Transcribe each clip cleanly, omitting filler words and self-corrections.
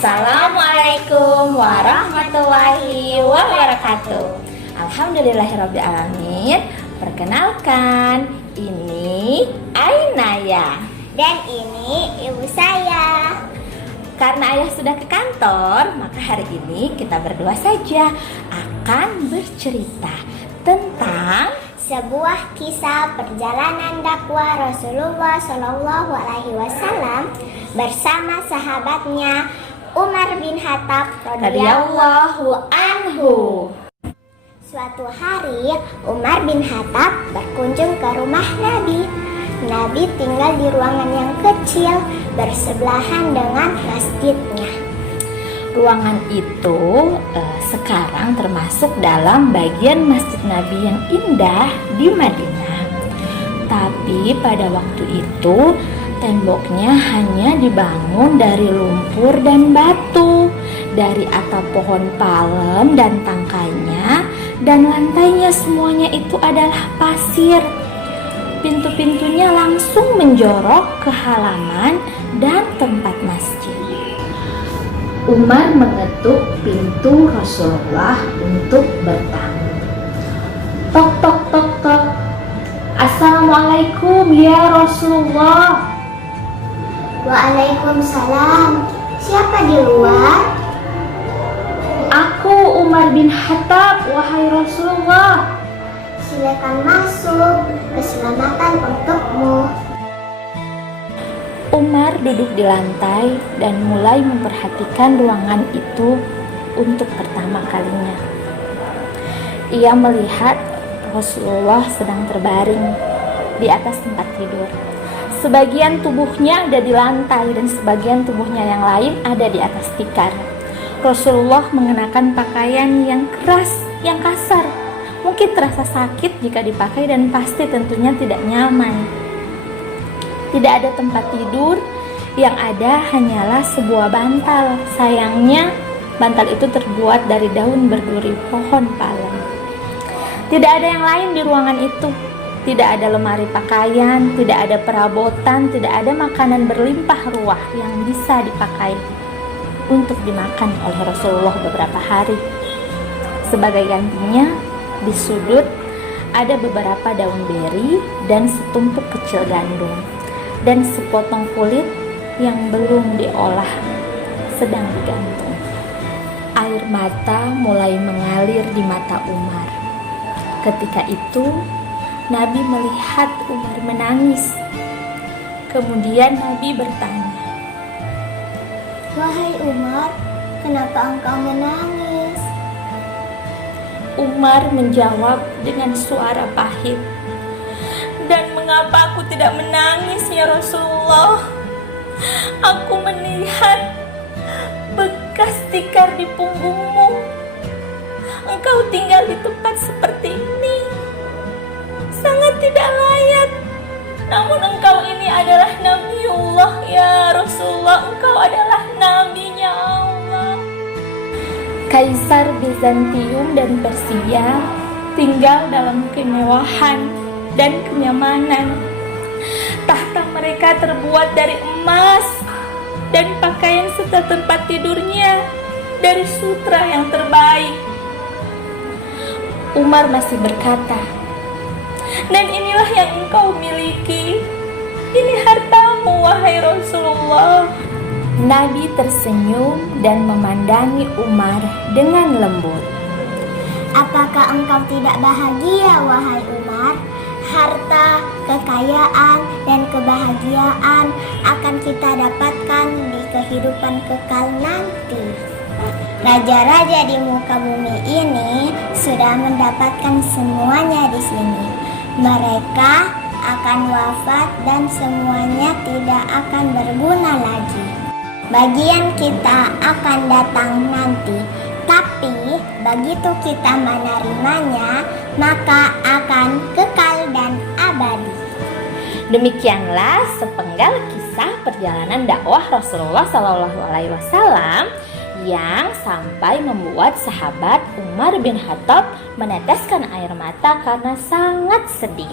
Assalamualaikum warahmatullahi wabarakatuh. Alhamdulillahirrabbilalamin. Perkenalkan, ini Ainaya. Dan ini ibu saya. Karena ayah sudah ke kantor, maka hari ini kita berdua saja akan bercerita tentang sebuah kisah perjalanan dakwah Rasulullah Shallallahu Alaihi Wasallam bersama sahabatnya Umar bin Khattab radhiyallahu anhu. Suatu hari Umar bin Khattab berkunjung ke rumah Nabi. Nabi tinggal di ruangan yang kecil bersebelahan dengan masjidnya. Ruangan itu sekarang termasuk dalam bagian masjid Nabi yang indah di Madinah. Tapi pada waktu itu temboknya hanya dibangun dari lumpur dan batu, dari atap pohon palem dan tangkainya, dan lantainya semuanya itu adalah pasir. Pintu-pintunya langsung menjorok ke halaman dan tempat masjid. Umar mengetuk pintu Rasulullah untuk bertamu. Tok tok tok tok. Assalamualaikum ya Rasulullah. Waalaikumsalam. Siapa di luar? Aku Umar bin Khattab, wahai Rasulullah. Silakan masuk. Keselamatan untukmu. Umar duduk di lantai dan mulai memperhatikan ruangan itu untuk pertama kalinya. Ia melihat Rasulullah sedang terbaring di atas tempat tidur. Sebagian tubuhnya ada di lantai dan sebagian tubuhnya yang lain ada di atas tikar. Rasulullah mengenakan pakaian yang keras, yang kasar. Mungkin terasa sakit jika dipakai dan pasti tentunya tidak nyaman. Tidak ada tempat tidur, yang ada hanyalah sebuah bantal. Sayangnya, bantal itu terbuat dari daun berduri pohon palem. Tidak ada yang lain di ruangan itu. Tidak ada lemari pakaian, tidak ada perabotan, tidak ada makanan berlimpah ruah yang bisa dipakai untuk dimakan oleh Rasulullah beberapa hari. Sebagai gantinya, di sudut ada beberapa daun beri dan setumpuk kecil gandum dan sepotong kulit yang belum diolah sedang digantung. Air mata mulai mengalir di mata Umar. Ketika itu Nabi melihat Umar menangis. Kemudian Nabi bertanya, Wahai Umar, kenapa engkau menangis? Umar menjawab dengan suara pahit, dan mengapa aku tidak menangis ya Rasulullah? Aku melihat bekas tikar di punggungmu. Engkau tinggal di tempat seperti ini. Sangat tidak layak. Namun engkau ini adalah Nabiullah ya Rasulullah. Engkau adalah Nabinya Allah. Kaisar Bizantium dan Persia tinggal dalam kemewahan dan kenyamanan. Tahta mereka terbuat dari emas dan pakaian serta tempat tidurnya dari sutra yang terbaik. Umar masih berkata, dan inilah yang engkau miliki. Ini hartamu wahai Rasulullah. Nabi tersenyum dan memandangi Umar dengan lembut. Apakah engkau tidak bahagia wahai Umar? Harta, kekayaan, dan kebahagiaan akan kita dapatkan di kehidupan kekal nanti. Raja-raja di muka bumi ini sudah mendapatkan semuanya di sini. Mereka akan wafat dan semuanya tidak akan berguna lagi. Bagian kita akan datang nanti, tapi begitu kita menerimanya, maka akan kekal dan abadi. Demikianlah sepenggal kisah perjalanan dakwah Rasulullah SAW yang sampai membuat sahabat Umar bin Khattab meneteskan air mata karena sangat sedih.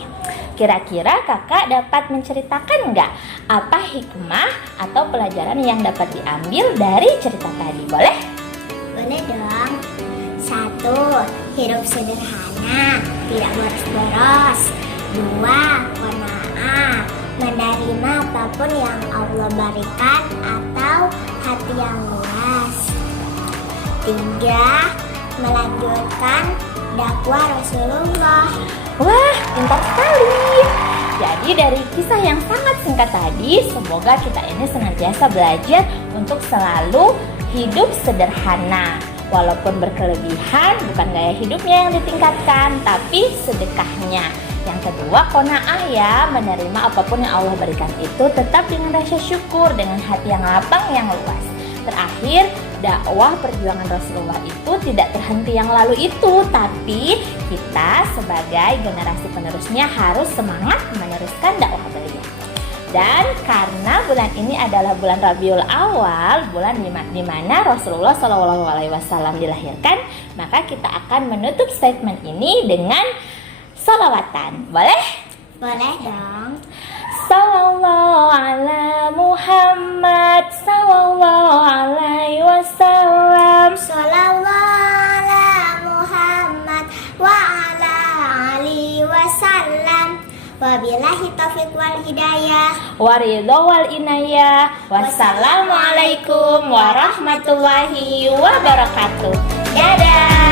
Kira-kira kakak dapat menceritakan nggak apa hikmah atau pelajaran yang dapat diambil dari cerita tadi? Boleh? Boleh dong. 1. Hidup sederhana, tidak boros-boros. 2. Qanaah, menerima apapun yang Allah berikan atau hati yang luas. 3. Melanjutkan dakwah Rasulullah. Wah, pintar sekali. Jadi dari kisah yang sangat singkat tadi, semoga kita ini senantiasa belajar untuk selalu hidup sederhana. Walaupun berkelebihan, bukan gaya hidupnya yang ditingkatkan, tapi sedekahnya. Yang kedua, qanaah ya, menerima apapun yang Allah berikan itu tetap dengan rasa syukur, dengan hati yang lapang, yang luas. Terakhir, dakwah perjuangan Rasulullah itu tidak terhenti yang lalu itu, tapi kita sebagai generasi penerusnya harus semangat meneruskan dakwah beliau. Dan karena bulan ini adalah bulan Rabiul Awal, bulan di mana Rasulullah SAW dilahirkan, maka kita akan menutup statement ini dengan salawatan. Boleh? Boleh dong. Sallallahu ala Muhammad sallallahu alaihi wasallam. Sallallahu ala Muhammad wa ala alihi wasallam. Wabillahi taufiq wal hidayah. Waridho wal inayah. Wassalamualaikum warahmatullahi wabarakatuh. Dadah.